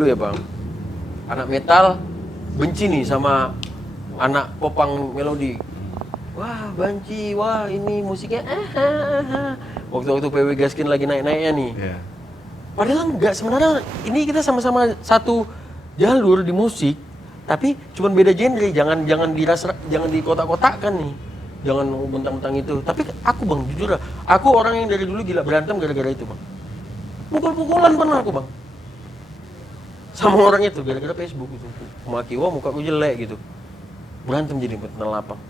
dulu ya bang, anak metal benci nih sama anak popang melodi. Wah benci, wah ini musiknya waktu PW Gaskin lagi naik-naiknya nih. Yeah. Padahal enggak, sebenarnya ini kita sama-sama satu jalur di musik, tapi cuman beda genre. Jangan dikotak-kotakkan nih. Jangan mentang-mentang itu. Tapi aku bang, jujur lah, aku orang yang dari dulu gila berantem gara-gara itu bang. Pukul-pukulan pernah aku bang. Sama orang itu gara-gara Facebook gitu. Maki, wah mukaku jelek gitu. Berantem jadi betul lapang.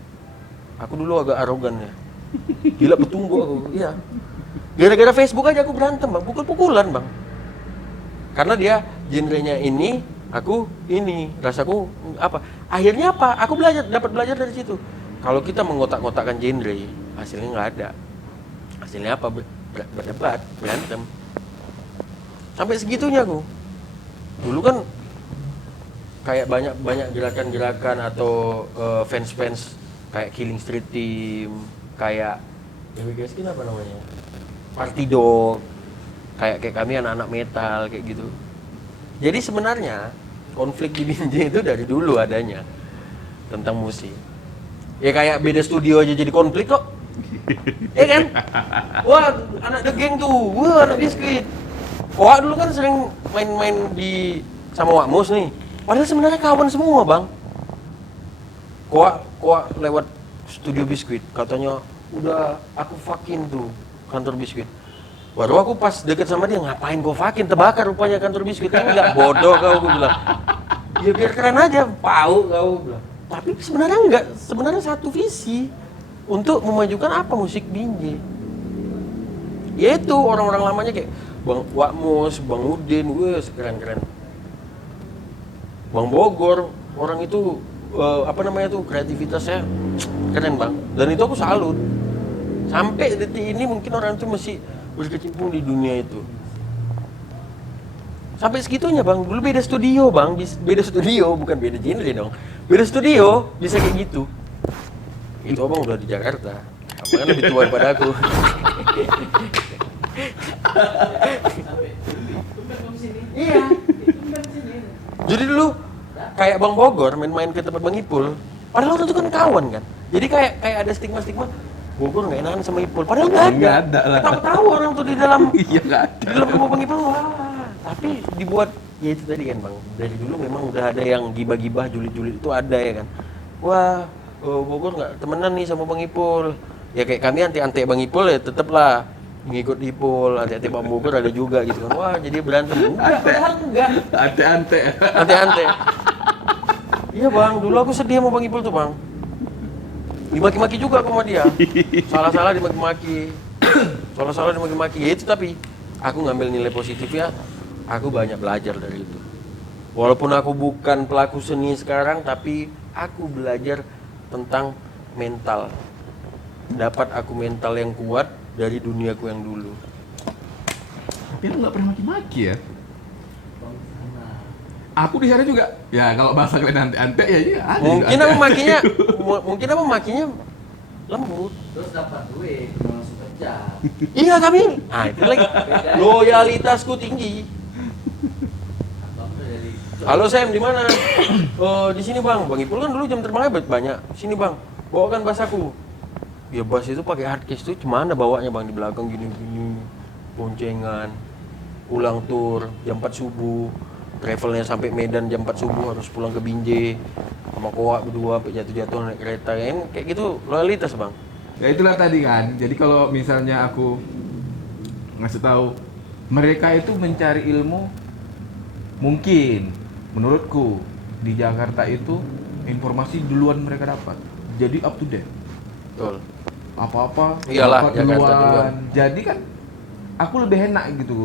Aku dulu agak arogan ya. Gila petumbu aku, iya. Gara-gara Facebook aja aku berantem bang, pukul-pukulan bang. Karena dia genrenya ini, aku ini, rasaku apa? Akhirnya apa? Aku dapat belajar dari situ. Kalau kita mengotak-ngotakkan genre, hasilnya nggak ada. Hasilnya apa? Berdebat, berantem. Sampai segitunya aku. Dulu kan kayak banyak gerakan-gerakan atau fans-fans kayak Killing Street Team, kayak Gaskin apa namanya? Party Dog, kayak kami anak-anak metal kayak gitu. Jadi sebenarnya konflik di Binjai itu dari dulu adanya tentang musik. Ya kayak beda studio aja jadi konflik kok. Iya kan? Wah anak The Gang tuh, wah anak Biskuit. Wah dulu kan sering main-main di sama Wak Mus nih. Padahal sebenarnya kawan semua bang. Koa lewat studio Biskuit, katanya udah aku fucking tuh kantor Biskuit. Baru aku pas deket sama dia, ngapain kau fucking, terbakar rupanya kantor Biskuit. Enggak, bodoh kau, gue bilang. Ya biar keren aja, pau kau bilang. Tapi sebenarnya enggak, sebenarnya satu visi untuk memajukan apa musik Binjai. Yaitu orang-orang lamanya kayak Bang Wak Mus, Bang Udin, wah keren-keren. Bang Bogor, orang itu kreativitasnya keren bang, dan itu aku salut. Sampai detik ini mungkin orang itu masih berkecimpung di dunia itu. Sampai segitunya bang, dulu beda studio bang, beda studio, bukan beda genre dong. Beda studio, bisa kayak gitu. Itu abang udah di Jakarta, abang kan lebih tua daripada aku. Iya. Jadi dulu kayak Bang Bogor main-main ke tempat Bang Ipul, padahal orang itu kan kawan kan. Jadi kayak ada stigma Bogor nggak enakan sama Ipul, padahal nggak ada lah. Tahu orang tuh di dalam iya nggak ada. Di dalam rumah Bang Ipul, wah. Tapi dibuat ya itu tadi kan bang, dari dulu memang udah ada yang gibah-gibah, julid-julid itu ada ya kan. Wah Bogor nggak temenan nih sama Bang Ipul. Ya kayak kami anti-anti Bang Ipul ya tetaplah ngikut Ipul, anti-anti Bang Bogor ada juga gitu kan. Wah jadi berantem. Enggak, padahal enggak. Anti-anti. Iya bang, dulu aku sedih sama Bang Ipul tuh bang. Dimaki-maki juga aku sama dia. Salah-salah dimaki-maki. Salah-salah dimaki-maki. Ya itu tapi aku ngambil nilai positifnya. Aku banyak belajar dari itu. Walaupun aku bukan pelaku seni sekarang, tapi aku belajar tentang mental. Dapat aku mental yang kuat dari duniaku yang dulu. Tapi lu nggak pernah maki-maki ya? Aku di sana juga. Ya kalau bahasa kalian ante ya iya. Mungkin aku makinya lembut. Terus dapat duit, langsung kerja. Iya kami. Ah itu lagi. Loyalitasku tinggi. Halo Sam, di mana? Di sini bang. Bang Ipul kan dulu jam terbangnya banyak. Sini bang, bawakan basaku. Ya bass itu pakai hardcase tuh gimana bawanya bang, di belakang gini-gini, boncengan, pulang tur jam 4 subuh, travelnya sampai Medan jam 4 subuh harus pulang ke Binjai sama Koa berdua sampai jatuh-jatuh naik kereta kan kayak gitu, loyalitas bang. Ya itulah tadi kan. Jadi kalau misalnya aku ngasih tahu mereka itu mencari ilmu, mungkin menurutku di Jakarta itu informasi duluan mereka dapat. Jadi up to date. Betul. Apa-apa Iyalah, dapat Jakarta duluan. duluan. Jadi kan aku lebih enak gitu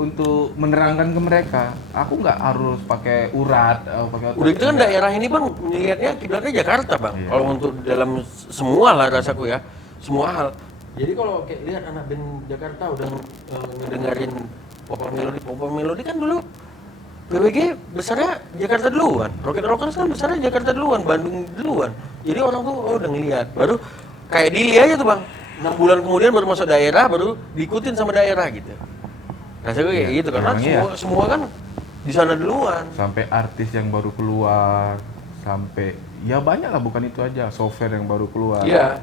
untuk menerangkan ke mereka. Aku nggak harus pakai urat atau pakai otak. Udah itu kan daerah ini bang, melihatnya kiblatnya Jakarta bang. Iya. Kalau untuk dalam semua lah rasaku ya, semua hal. Jadi kalau kayak lihat anak band Jakarta udah ngedengerin Pop Melody kan dulu PWG besarnya Jakarta duluan, Rocket Rockers kan besarnya Jakarta duluan, Bandung duluan. Jadi orang tuh udah ngelihat, baru kayak Dili aja tuh bang, 6 bulan kemudian baru masuk daerah, baru diikutin sama daerah gitu. Rasanya kayak gitu karena semua kan di sana duluan. Sampai artis yang baru keluar, sampai ya banyak lah, bukan itu aja, software yang baru keluar. Iya.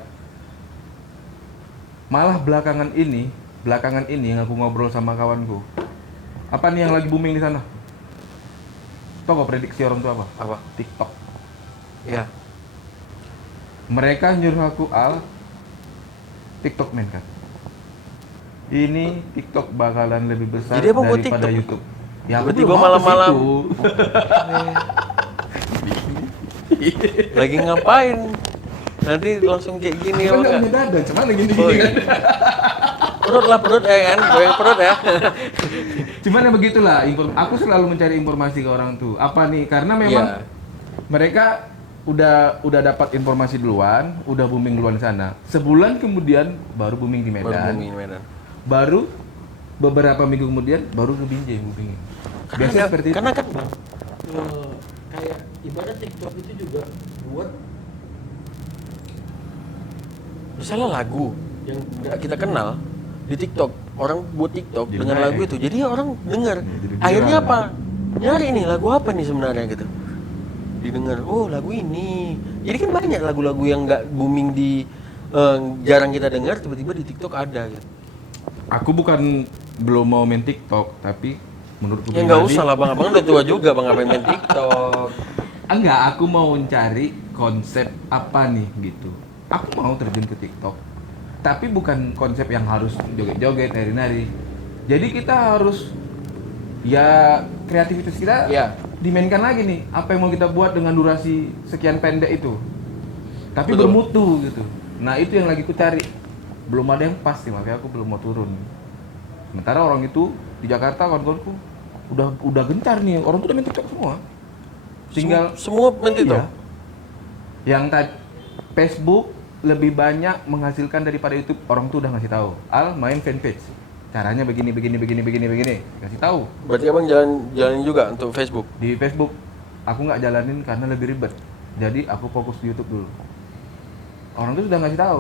Malah belakangan ini yang aku ngobrol sama kawanku. Apa nih yang lagi booming di sana? Tahu gak prediksi orang tuh apa? Apa? TikTok. Iya. Mereka nyuruh aku TikTok men kan. Ini TikTok bakalan lebih besar Jadi apa buat daripada TikTok? YouTube. Ya aku Tiba-tiba belum mau ke malam-malam. situ. Lagi ngapain? Nanti langsung kayak gini Kan apa nggak enggak? punya dada, cuman lagi gini Oh, kan. iya. Perut lah perut ya kan, goyang perut ya. Cuman ya begitulah, aku selalu mencari informasi ke orang tuh. Apa nih? Karena memang Iya. mereka udah dapat informasi duluan, udah booming duluan di sana. Sebulan kemudian baru booming di Medan. Baru booming Medan. Baru beberapa minggu kemudian baru ke Binjai booming. Biasanya seperti itu. Karena kan Bang, Kayak ibarat TikTok itu juga buat misalnya lagu yang nggak kita kenal di TikTok, orang buat TikTok Jadi dengan naik. lagu itu, jadi orang dengar. Jadi Akhirnya viral. apa? Nyari nih lagu apa nih sebenarnya gitu. Didengar, oh lagu ini. Jadi kan banyak lagu-lagu yang nggak booming di jarang kita dengar, tiba-tiba di TikTok ada gitu. Aku belum mau main TikTok, tapi menurutku Ya nggak usah lah bang, abang udah tua juga bang, ngapain main TikTok? Enggak, aku mau mencari konsep apa nih gitu. Aku mau terjun ke TikTok. Tapi bukan konsep yang harus joget-joget, nari-nari. Jadi kita harus ya kreativitas kita Iya. dimainkan lagi nih. Apa yang mau kita buat dengan durasi sekian pendek itu. Tapi Betul. bermutu gitu. Nah, itu yang lagi ku cari. Belum ada yang pasti, makanya aku belum mau turun. Sementara orang itu di Jakarta kawan-kawanku udah gencar nih. Orang tuh udah main TikTok semua. Tinggal semua main TikTok. iya. Yang tadi Facebook lebih banyak menghasilkan daripada YouTube. Orang tuh udah ngasih tahu. Al main fanpage. Caranya begini. Kasih tahu. Berarti abang jalanin juga untuk Facebook. Di Facebook aku nggak jalanin karena lebih ribet. Jadi aku fokus di YouTube dulu. Orang tuh sudah ngasih tahu.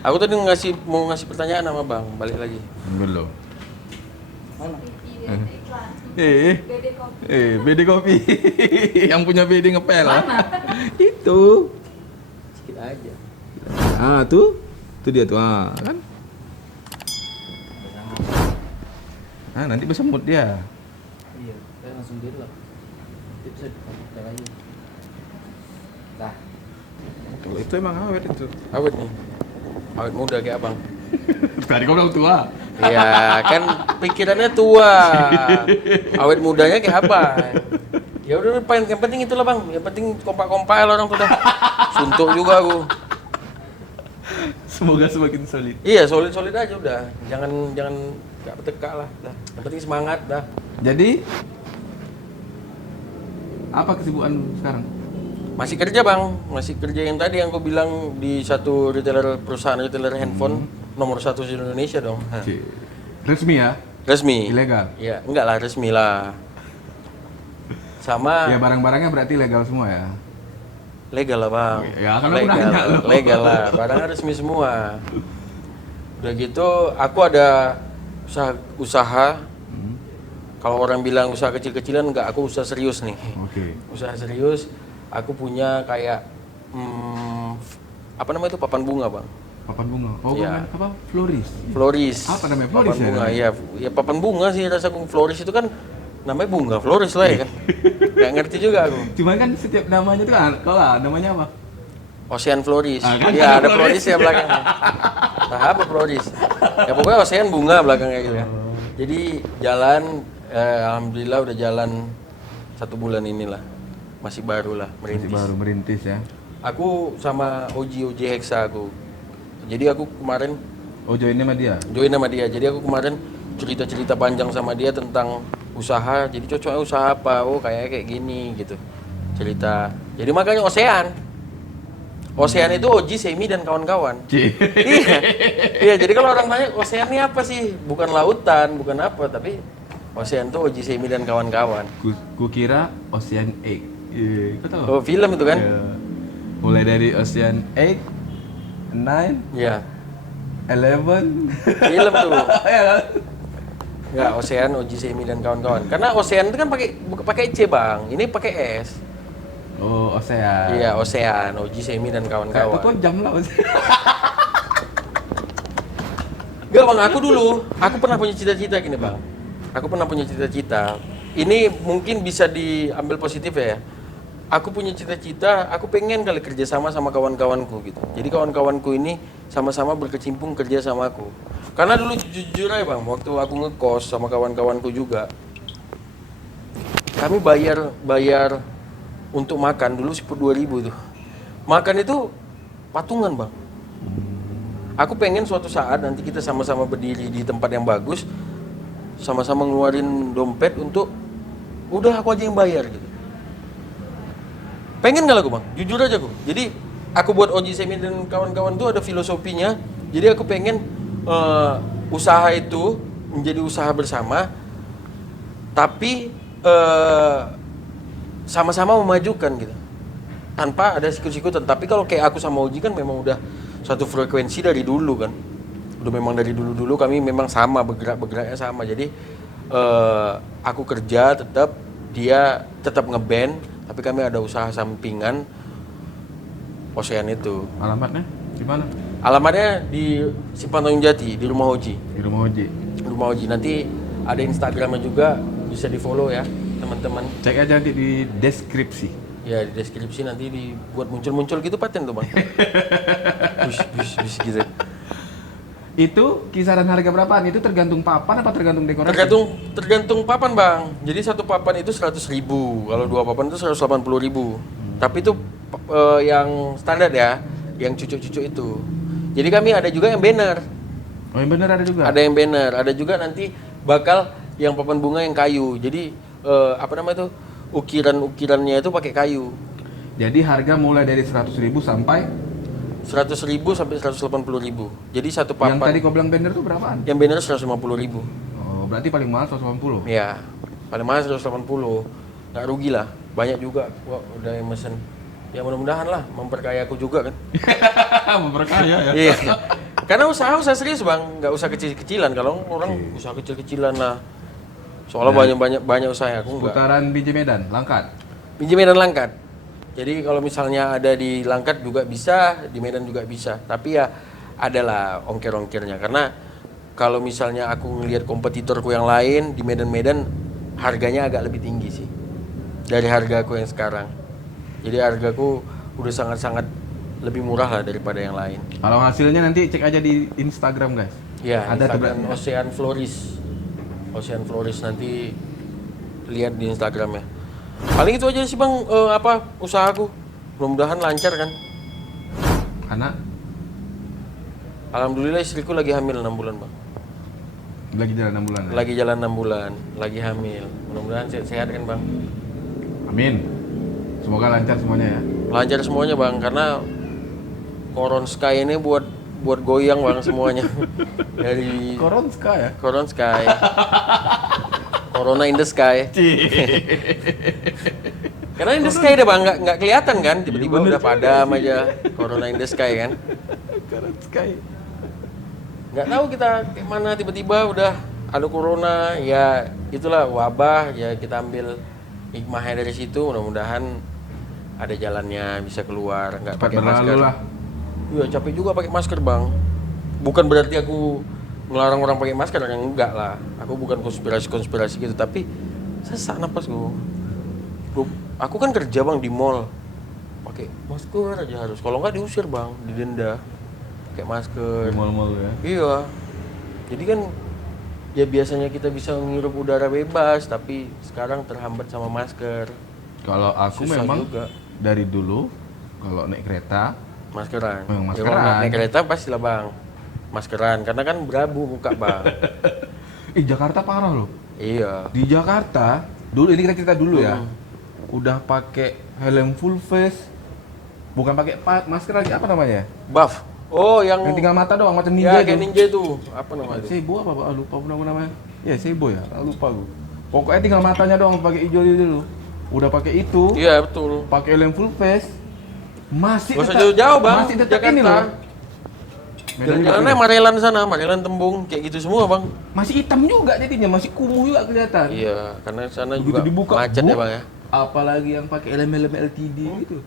Aku tadi mau ngasih pertanyaan sama bang, balik lagi. Belum. mana? BD kopi. Yang punya BD ngepel. Mana? Itu. Sedikit aja. Ah, tuh dia tuh. Ah, kan? Ah, nanti bersemut dia. Iya, saya langsung gelap. Itu bisa dipakai lagi. Nah, Kalau itu emang awet itu. Awet nih, awet muda kayak abang. Tadi kau bilang tua. Iya, kan pikirannya tua. Awet mudanya kayak apa? Ya udah, yang penting itulah bang. Yang penting kompak-kompak orang tuh dah. Suntuk juga aku. Semoga semakin solid. Iya, solid aja udah. Jangan nggak bertekak lah. Dah. Yang penting semangat dah. Jadi apa kesibukan sekarang? Masih kerja bang, masih kerja yang tadi yang aku bilang di satu perusahaan retailer handphone nomor 1 di Indonesia dong. Hah. Resmi ya? Resmi. Ilegal? Iya, enggak lah, resmi lah. Sama Ya barang-barangnya berarti legal semua ya? legal lah bang. Ya, kan aku nanya loh. Legal lah, barangnya resmi semua. Udah gitu, aku ada usaha. Kalau orang bilang usaha kecil-kecilan, enggak, aku usaha serius nih. Oke. Usaha serius. Aku punya kayak apa namanya itu, papan bunga bang. Papan bunga. Oh, Iya. apa? Floris. Floris. Apa namanya? Floris papan ya bunga, namanya? ya papan bunga sih rasa floris itu kan namanya bunga floris lah ya kan. Gak ngerti juga aku. Cuman kan setiap namanya tuh namanya apa? Ocean Floris. Ah, kan Iya, ada ada Floris. floris ya belakangnya. Nah, apa floris? Ya pokoknya Ocean bunga belakangnya gitu ya. Jadi jalan alhamdulillah udah jalan 1 bulan inilah. Masih baru lah, merintis. Masih baru merintis ya. Aku sama Oji Hexa aku. Jadi aku kemarin Oh, joinnya sama dia. join sama dia. Jadi aku kemarin cerita-cerita panjang sama dia tentang usaha. Jadi cocoknya usaha apa? Oh, kayak gini gitu. Cerita. Jadi makanya Ocean. Ocean itu Oji, Semi dan kawan-kawan. Iya. Iya, jadi kalau orang tanya Ocean ini apa sih? Bukan lautan, bukan apa, tapi Ocean tuh Oji, Semi dan kawan-kawan. Ku kira Ocean 8. Iya, kau tahu? Oh, film itu kan? Iya. Mulai dari Ocean 8, 9, Iya. 11. Film tuh. Ya kan? Enggak, Ocean, Oji Semi dan kawan-kawan. Karena Ocean itu kan pakai C, Bang. Ini pakai S. Oh, Ocean. Iya, Ocean, Oji Semi dan Kayak kawan-kawan. tuh jam lah. Enggak, Bang, aku pernah punya cita-cita gini, Bang. Aku pernah punya cita-cita. Ini mungkin bisa diambil positif ya. Aku punya cita-cita, aku pengen kali kerja sama kawan-kawanku gitu. Jadi kawan-kawanku ini sama-sama berkecimpung kerja sama aku. Karena dulu jujur aja Bang, waktu aku ngekos sama kawan-kawanku juga, kami bayar untuk makan dulu 2.000 tuh. Makan itu patungan Bang. Aku pengen suatu saat nanti kita sama-sama berdiri di tempat yang bagus, sama-sama ngeluarin dompet untuk udah aku aja yang bayar gitu. Pengen gak aku Bang? Jujur aja aku. Jadi aku buat Oji Semi dan kawan-kawan tuh ada filosofinya. Jadi aku pengen usaha itu menjadi usaha bersama, tapi sama-sama memajukan gitu. Tanpa ada sikut-sikutan. Tapi kalau kayak aku sama Oji kan memang udah satu frekuensi dari dulu kan. Udah memang dari dulu-dulu kami memang sama, bergeraknya sama. Jadi aku kerja tetap, dia tetap ngeband, tapi kami ada usaha sampingan Ocean itu. Alamatnya di mana? Alamatnya di Simpang Tanjung Jati, di Rumah Oji. Di Rumah Oji. Rumah Oji. Nanti ada Instagramnya juga, bisa di-follow ya, teman-teman. Cek aja nanti di deskripsi. Ya, di deskripsi nanti dibuat muncul-muncul gitu paten tuh, Bang. Bus gitu. Itu kisaran harga berapaan? Itu tergantung papan apa tergantung dekorasi? Tergantung papan Bang. Jadi satu papan itu 100.000. Kalau dua papan itu 180.000. Tapi itu yang standar ya, yang cucuk-cucuk itu. Jadi kami ada juga yang banner. Oh, yang bener ada juga? Ada yang banner. Ada juga nanti bakal yang papan bunga yang kayu. Jadi apa namanya itu? Ukiran-ukirannya itu pakai kayu. Jadi harga mulai dari 100.000 sampai 100.000 sampai 180.000. Jadi satu papan. yang tadi kau bilang banner tuh berapaan? Yang banner 150.000. Oh, berarti paling mahal 180. Ya, paling mahal 180. Nggak rugi lah. Banyak juga wah, udah yang mesen. Ya mudah-mudahan lah memperkaya aku juga kan. Memperkaya ya. Iya. Karena usaha serius Bang, nggak usah kecil-kecilan. Kalau orang usaha kecil-kecilan lah. Soalnya banyak usaha aku enggak. Putaran biji Medan, Langkat. Biji Medan Langkat. Jadi kalau misalnya ada di Langkat juga bisa, di Medan juga bisa. Tapi ya adalah ongkir-ongkirnya. Karena kalau misalnya aku ngelihat kompetitorku yang lain di Medan-Medan harganya agak lebih tinggi sih dari hargaku yang sekarang. Jadi hargaku udah sangat-sangat lebih murah lah daripada yang lain. Kalau hasilnya nanti cek aja di Instagram guys. Ya, ada Instagram Ocean Floris. Ocean Floris nanti lihat di Instagramnya. Paling itu aja sih Bang, usahaku. Mudah-mudahan lancar kan. Anak Alhamdulillah istriku lagi hamil 6 bulan Bang. lagi jalan 6 bulan. Ya? Lagi jalan 6 bulan, lagi hamil. Mudah-mudahan sehat kan Bang. Amin. Semoga lancar semuanya ya. Lancar semuanya Bang, karena Koron Sky ini buat goyang Bang semuanya. Dari Koronska ya. Koron Sky. Corona in the sky. Karena in the sky deh Bang, nggak kelihatan kan, tiba-tiba Iya, bener udah padam aja Corona in the sky kan. Koronska. Nggak tahu kita kayak mana tiba-tiba udah ada corona, ya itulah wabah, ya kita ambil hikmahnya dari situ, mudah-mudahan ada jalannya bisa keluar, nggak Cepat pakai berlalu masker. lah. Iya capek juga pakai masker Bang. Bukan berarti aku melarang orang pakai masker, yang enggak lah. Aku bukan konspirasi gitu, tapi sesak napas gue. Aku kan kerja Bang di mall, pakai masker aja harus. Kalau nggak diusir Bang, didenda. Pakai masker. Di mall-mall ya. Iya. Jadi kan ya biasanya kita bisa menghirup udara bebas, tapi sekarang terhambat sama masker. Kalau aku Susah memang juga. dari dulu kalau naik kereta Maskeran. Memang Ya, kalau maskeran. naik kereta pastilah Bang. Maskeran, karena kan berabu muka Bang. Jakarta parah loh. Iya. Di Jakarta dulu ini kita cerita dulu ya. Udah pakai helm full face. Bukan pakai masker lagi, apa namanya? Buff. Oh, yang Yang tinggal mata doang macam ninja ya, kayak itu. ninja itu. Apa namanya itu? Sebo apa? Lupa namanya. Ya Sebo ya, lupa gue. Pokoknya tinggal matanya doang pakai hijau itu dulu. Udah pakai itu, Iya, betul. pakai helm full face. Masih Gak usah tetap- jauh-jauh Bang. Masih tetap Jakarta. ini loh. Jalan-jalannya Marelan sana, Marelan Tembung, kayak gitu semua bang. Masih hitam juga jadinya, masih kumuh juga kelihatan. Iya, karena sana Begitu juga dibuka, macet ya bang ya. Apalagi yang pakai lem-lem LTD gitu.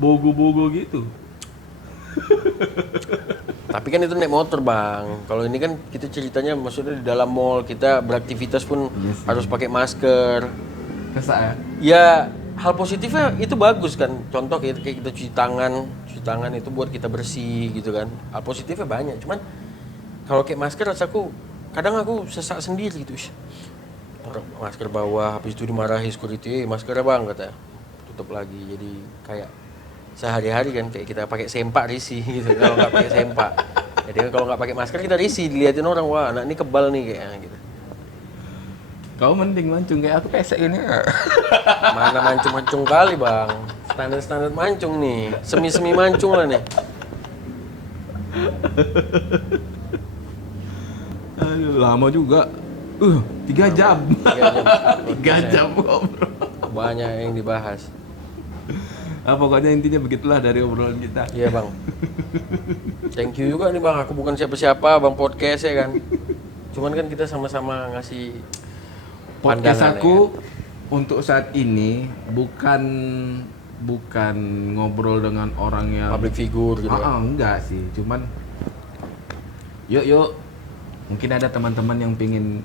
Bogo-bogo gitu. Tapi kan itu naik motor bang. Kalau ini kan kita ceritanya maksudnya di dalam mall kita beraktivitas pun Yes, harus pakai masker. Kesak ya? Ya hal positifnya itu bagus kan. Contoh kayak kita cuci tangan itu buat kita bersih gitu kan. Hal positifnya banyak. Cuman kalau kayak masker rasaku kadang aku sesak sendiri gitu. Ish, taruh masker bawah, habis itu dimarahi security, maskernya bang kata, tutup lagi. Jadi kayak sehari-hari kan kayak kita pakai sempak risih gitu kalau nggak pakai sempak. Jadi kalau nggak pakai masker kita risih dilihatin orang, wah anak ini kebal nih kayaknya gitu. Kau mending mancung kayak aku pesek ini. Mana mancung-mancung kali bang, standar-standar mancung nih, semi-semi mancung lah nih. Aduh, lama juga. 3 jam. 3 jam ngobrol. Banyak yang dibahas. Pokoknya intinya begitulah dari obrolan kita. Iya bang. Thank you juga nih bang, aku bukan siapa-siapa bang podcast ya kan. Cuman kan kita sama-sama ngasih Podcast pandangan, aku ya kan? untuk saat ini bukan ngobrol dengan orang yang Public figure gitu kan. enggak sih, cuman yuk mungkin ada teman-teman yang pingin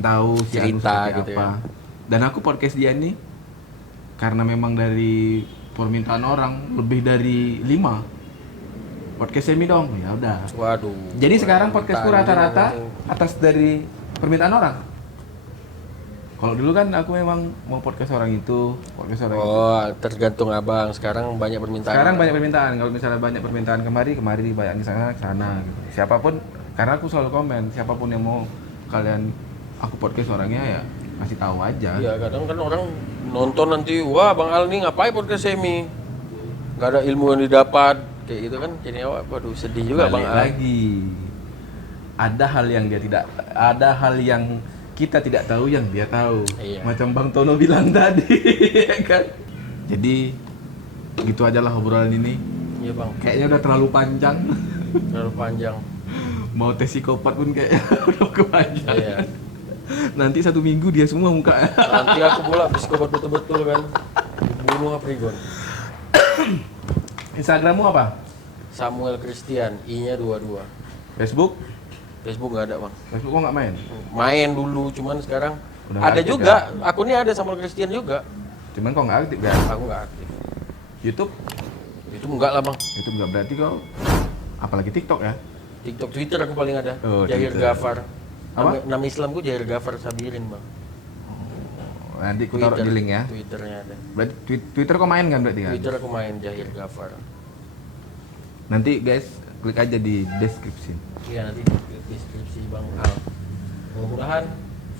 tahu si Anu Cerita seperti gitu apa. ya. Dan aku podcast dia nih karena memang dari permintaan orang lebih dari 5 podcast semi dong, ya udah. Waduh. Jadi sekarang podcastku rata-rata Tanya. atas dari permintaan orang. Kalau dulu kan aku memang mau podcast orang itu. Oh, tergantung abang. Sekarang banyak permintaan. Sekarang banyak permintaan. Kalau misalnya banyak permintaan kemari banyak di sana ke sana gitu. Siapapun, karena aku selalu komen, siapapun yang mau kalian aku podcast orangnya ya kasih tahu aja. Iya, kadang kan orang nonton nanti, wah Bang Al nih ngapain podcast semi? Gak ada ilmu yang didapat, kayak gitu kan. Jadi waduh sedih juga Bang Balik Al. lagi. Ada hal yang kita tidak tahu yang dia tahu. Iya. Macam Bang Tono bilang tadi, ya kan? Jadi gitu aja lah obrolan ini. Iya Bang, Kayaknya udah terlalu panjang. terlalu panjang. Mau tes psikopat pun kayaknya udah kepanjang. Iya. Nanti 1 minggu dia semua muka. Nanti aku bola psikopat betul-betul kan. Dibunuh apa Rigon? Instagrammu apa? Samuel Christian, I-nya 22. Facebook? Facebook nggak ada Bang. Facebook kok nggak main? Main dulu, cuman sekarang Udah ada aktif, juga. Akunnya ada Samuel Christian juga. Cuman kok nggak aktif kan? Aku nggak aktif. YouTube? Itu enggak lah Bang. YouTube nggak berarti kau. Apalagi TikTok ya? TikTok, Twitter aku paling ada. Oh, Jahir Twitter. Gafar. Apa? Nama Islamku Jahir Gafar Sabirin Bang. Nanti aku taruh di link ya. Twitternya ada. Berarti Twitter kok main kan berarti kan? Twitter aku main Jahir Gafar. Nanti guys klik aja di deskripsi. Iya nanti di deskripsi Bang Al. Mudah-mudahan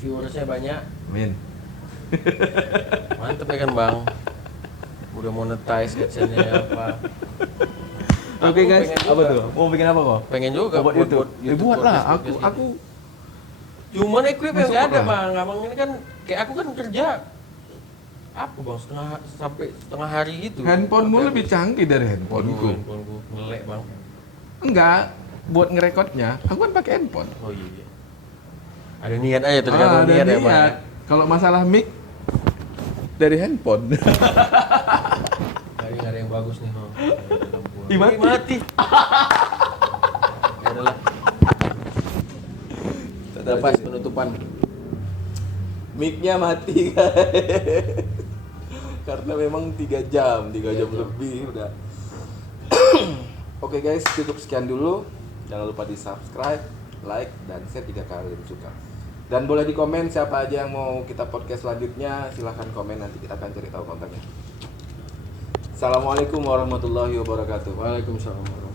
viewersnya banyak. Amin. Mantep ya kan Bang. Udah monetize AdSense-nya apa. Oke Aku guys, pengen apa juga. tuh? Mau bikin apa kok? Pengen juga Buat YouTube. Buat lah. podcast Aku gitu. Cuman equip yang Masuk nggak ada lah. Bang. Abang ini kan kayak aku kan kerja apa Bang sampai setengah hari gitu. handphonemu Sampai lebih habis. canggih dari Waduh, handphoneku. handphoneku ngelek Bang. Enggak, buat ngerekodnya aku kan pakai handphone. Oh iya. Ada niat aja tergantung ada niat ya Bang. niat. Kalau masalah mic dari handphone. Hari nggak ada yang bagus nih Bang. Ih, mati. Mati. Ya adalah. Lepas penutupan. Mic-nya mati guys. Karena memang 3 jam lebih udah. Oke guys, cukup sekian dulu. Jangan lupa di subscribe, like, dan share jika kalian suka. Dan boleh di komen siapa aja yang mau kita podcast selanjutnya. Silahkan komen, nanti kita akan cari tahu kontaknya. Assalamualaikum warahmatullahi wabarakatuh. Waalaikumsalam.